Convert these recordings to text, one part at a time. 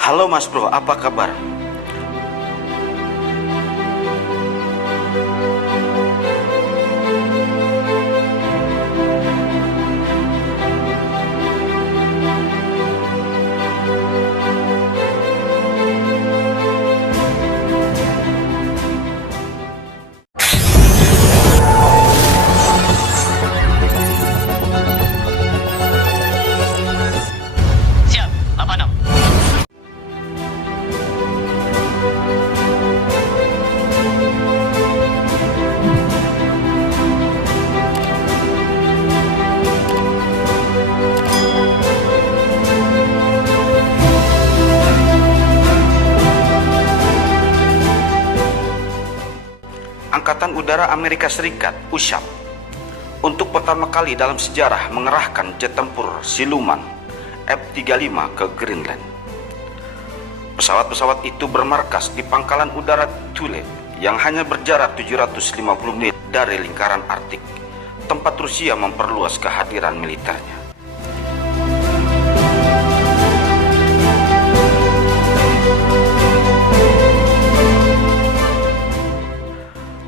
Halo Mas Bro, apa kabar? Siap, 86. Angkatan Udara Amerika Serikat, USAF, untuk pertama kali dalam sejarah mengerahkan jet tempur siluman F-35 ke Greenland. Pesawat-pesawat itu bermarkas di pangkalan udara Thule yang hanya berjarak 750 mil dari lingkaran Arktik, tempat Rusia memperluas kehadiran militernya.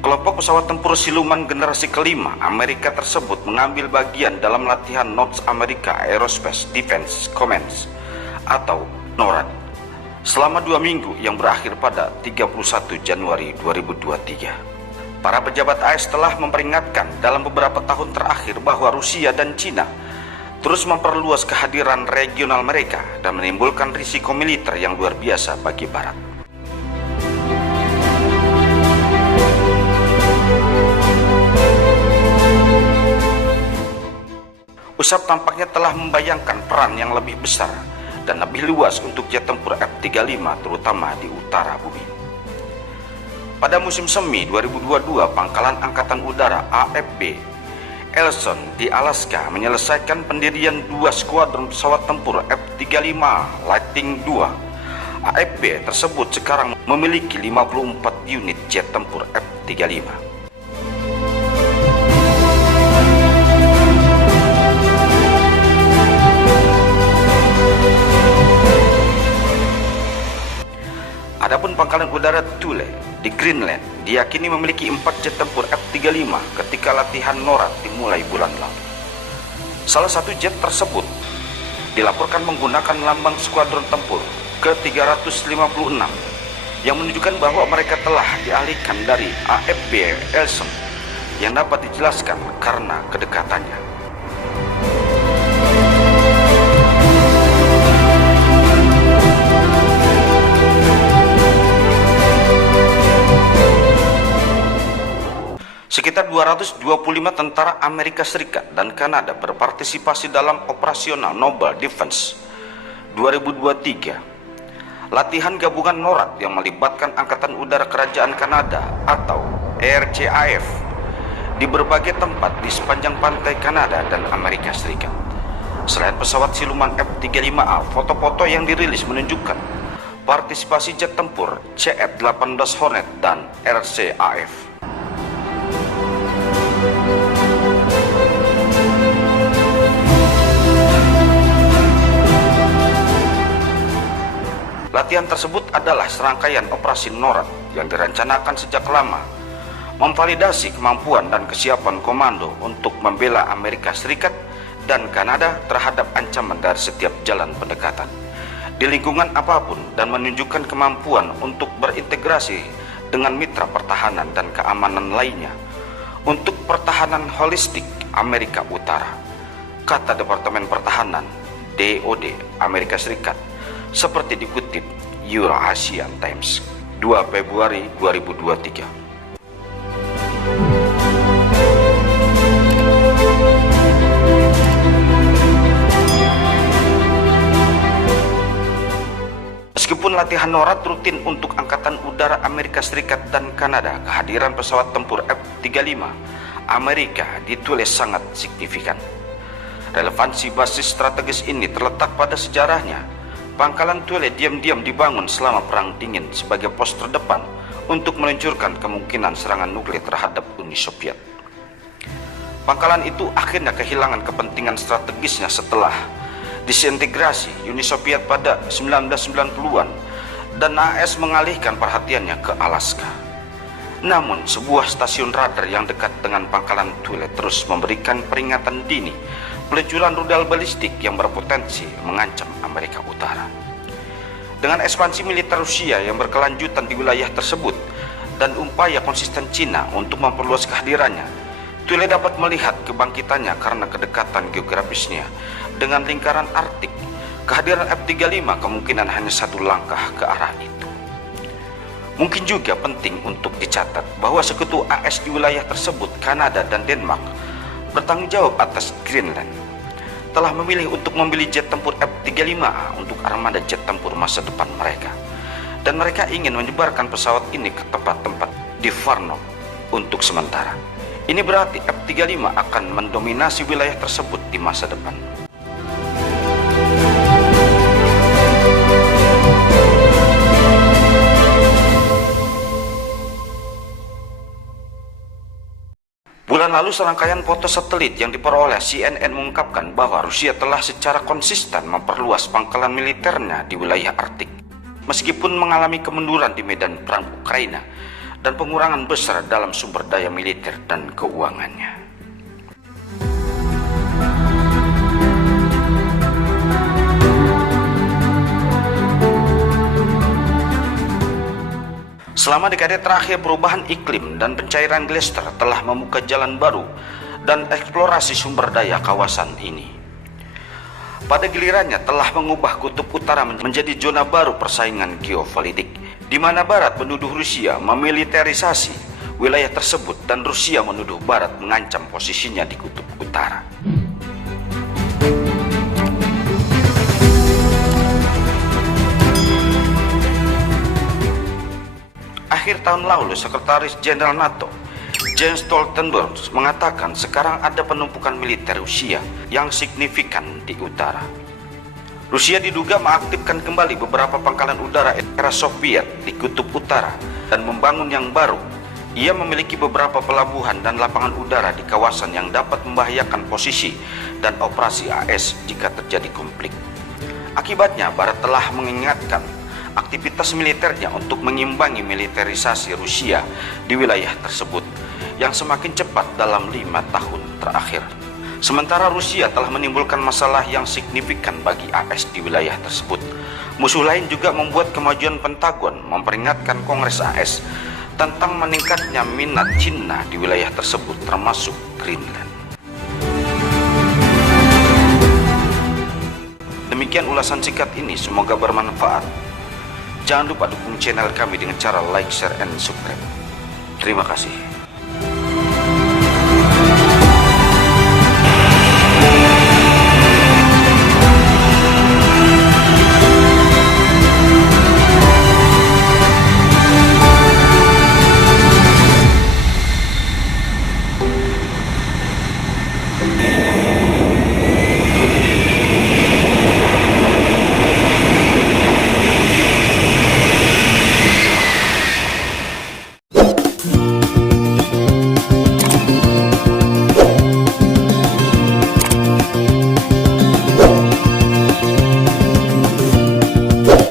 Kelompok pesawat tempur siluman generasi kelima Amerika tersebut mengambil bagian dalam latihan North America Aerospace Defense Command atau NORAD selama 2 minggu yang berakhir pada 31 Januari 2023. Para pejabat AS telah memperingatkan dalam beberapa tahun terakhir bahwa Rusia dan Cina terus memperluas kehadiran regional mereka dan menimbulkan risiko militer yang luar biasa bagi Barat. USAF tampaknya telah membayangkan peran yang lebih besar dan lebih luas untuk jet tempur F-35 terutama di utara bumi. Pada musim semi 2022, Pangkalan Angkatan Udara AFB Elson di Alaska menyelesaikan pendirian 2 skuadron pesawat tempur F-35 Lightning II. AFB tersebut sekarang memiliki 54 unit jet tempur F-35. Adapun Pangkalan Udara Thule di Greenland diyakini memiliki 4 jet tempur F-35 ketika latihan NORAD dimulai bulan lalu. Salah satu jet tersebut dilaporkan menggunakan lambang skuadron tempur ke-356 yang menunjukkan bahwa mereka telah dialihkan dari AFB Elson yang dapat dijelaskan karena kedekatannya. Sekitar 225 tentara Amerika Serikat dan Kanada berpartisipasi dalam operasional Noble Defense 2023. Latihan gabungan NORAD yang melibatkan Angkatan Udara Kerajaan Kanada atau RCAF di berbagai tempat di sepanjang pantai Kanada dan Amerika Serikat. Selain pesawat siluman F-35A, foto-foto yang dirilis menunjukkan partisipasi jet tempur CF-18 Hornet dan RCAF. Latihan tersebut adalah serangkaian operasi NORAD yang direncanakan sejak lama, memvalidasi kemampuan dan kesiapan komando untuk membela Amerika Serikat dan Kanada terhadap ancaman dari setiap jalan pendekatan di lingkungan apapun dan menunjukkan kemampuan untuk berintegrasi dengan mitra pertahanan dan keamanan lainnya untuk pertahanan holistik Amerika Utara, kata Departemen Pertahanan DoD Amerika Serikat, seperti dikutip Eurasian Times 2 Februari 2023. Meskipun latihan NORAD rutin untuk Angkatan Udara Amerika Serikat dan Kanada, kehadiran pesawat tempur F-35 Amerika di Thule sangat signifikan. Relevansi basis strategis ini terletak pada sejarahnya. Pangkalan Thule diam-diam dibangun selama Perang Dingin sebagai pos terdepan untuk meluncurkan kemungkinan serangan nuklir terhadap Uni Soviet. Pangkalan itu akhirnya kehilangan kepentingan strategisnya setelah disintegrasi Uni Soviet pada 1990-an dan AS mengalihkan perhatiannya ke Alaska. Namun, sebuah stasiun radar yang dekat dengan pangkalan Thule terus memberikan peringatan dini peluncuran rudal balistik yang berpotensi mengancam Amerika Utara. Dengan ekspansi militer Rusia yang berkelanjutan di wilayah tersebut dan upaya konsisten Cina untuk memperluas kehadirannya, Thule dapat melihat kebangkitannya karena kedekatan geografisnya dengan lingkaran Arktik. Kehadiran F-35 kemungkinan hanya satu langkah ke arah itu. Mungkin juga penting untuk dicatat bahwa sekutu AS di wilayah tersebut, Kanada dan Denmark, bertanggung jawab atas Greenland, telah memilih untuk membeli jet tempur F-35A untuk armada jet tempur masa depan mereka. Dan mereka ingin menyebarkan pesawat ini ke tempat-tempat di Varnok untuk sementara. Ini berarti F-35 akan mendominasi wilayah tersebut di masa depan. Bulan lalu serangkaian foto satelit yang diperoleh CNN mengungkapkan bahwa Rusia telah secara konsisten memperluas pangkalan militernya di wilayah Arktik, meskipun mengalami kemunduran di medan perang Ukraina dan pengurangan besar dalam sumber daya militer dan keuangannya. Selama dekade terakhir, perubahan iklim dan pencairan glacier telah membuka jalan baru dan eksplorasi sumber daya kawasan ini. Pada gilirannya telah mengubah kutub utara menjadi zona baru persaingan geopolitik, di mana Barat menuduh Rusia memiliterisasi wilayah tersebut dan Rusia menuduh Barat mengancam posisinya di kutub utara. Akhir tahun lalu, Sekretaris Jenderal NATO Jens Stoltenberg mengatakan sekarang ada penumpukan militer Rusia yang signifikan di utara. Rusia diduga mengaktifkan kembali beberapa pangkalan udara era Soviet di kutub utara dan membangun yang baru. Ia memiliki beberapa pelabuhan dan lapangan udara di kawasan yang dapat membahayakan posisi dan operasi AS jika terjadi konflik. Akibatnya, Barat telah mengingatkan aktivitas militernya untuk mengimbangi militerisasi Rusia di wilayah tersebut yang semakin cepat dalam 5 tahun terakhir. Sementara Rusia telah menimbulkan masalah yang signifikan bagi AS di wilayah tersebut. Musuh lain juga membuat kemajuan Pentagon memperingatkan Kongres AS tentang meningkatnya minat Cina di wilayah tersebut termasuk Greenland. Demikian ulasan singkat ini, semoga bermanfaat. Jangan lupa dukung channel kami dengan cara like, share, and subscribe. Terima kasih.